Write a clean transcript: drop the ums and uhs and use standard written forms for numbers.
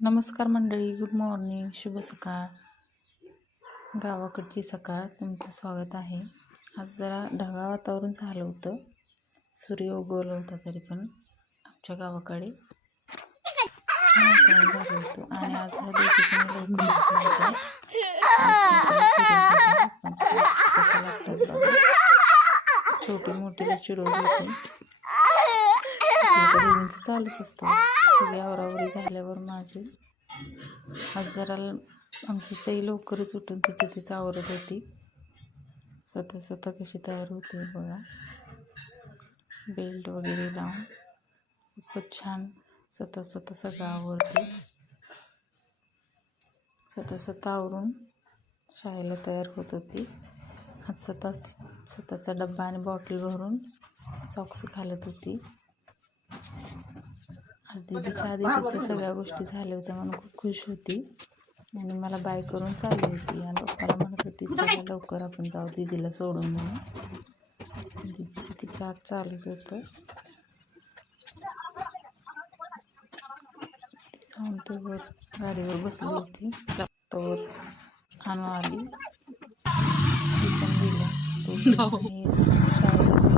नमस्कार मंडळी, good morning, शुभ सकाळ. गावाकडची सकाळ तुमचं स्वागत आहे. आज जरा ढगाळ वातावरण झालं होतं, सूर्य उगवला होता, तरी पण आमच्या गावाकडे छान वातावरण झालं होतं. आणि आज ह्या दिवशी लवकर उठलं होतं. कसं लागतात बघा, छोटी मोठीला चिडवली होती. दोघींचं चालूच असतं. सगळी आवरावरी झाल्यावर माझी आज जरा आमची सई लवकरच उठून तिचं आवरत होती. स्वतः कशी तयार होते बघा, बेल्ट वगैरे लावून खूपच छान स्वतः सगळं आवरते. स्वतः आवरून शाळेला तयार होत होती. आज स्वतःचा डब्बा आणि बॉटल भरून सॉक्स घालत होती. आज दीदीच्या आधी तिच्या सगळ्या गोष्टी झाल्या होत्या म्हणून खूप खुश होती आणि मला बाय करून चालली होती. आणि पप्पाला म्हणत होती, चला लवकर आपण जाऊ दीदीला सोडून म्हणून. दीदीचं तिच्या आज चालूच होतं. ती जाऊन तेवर गाडीवर बसली होती. तोवर आणू आली, ती पण गेल्या. शाळेला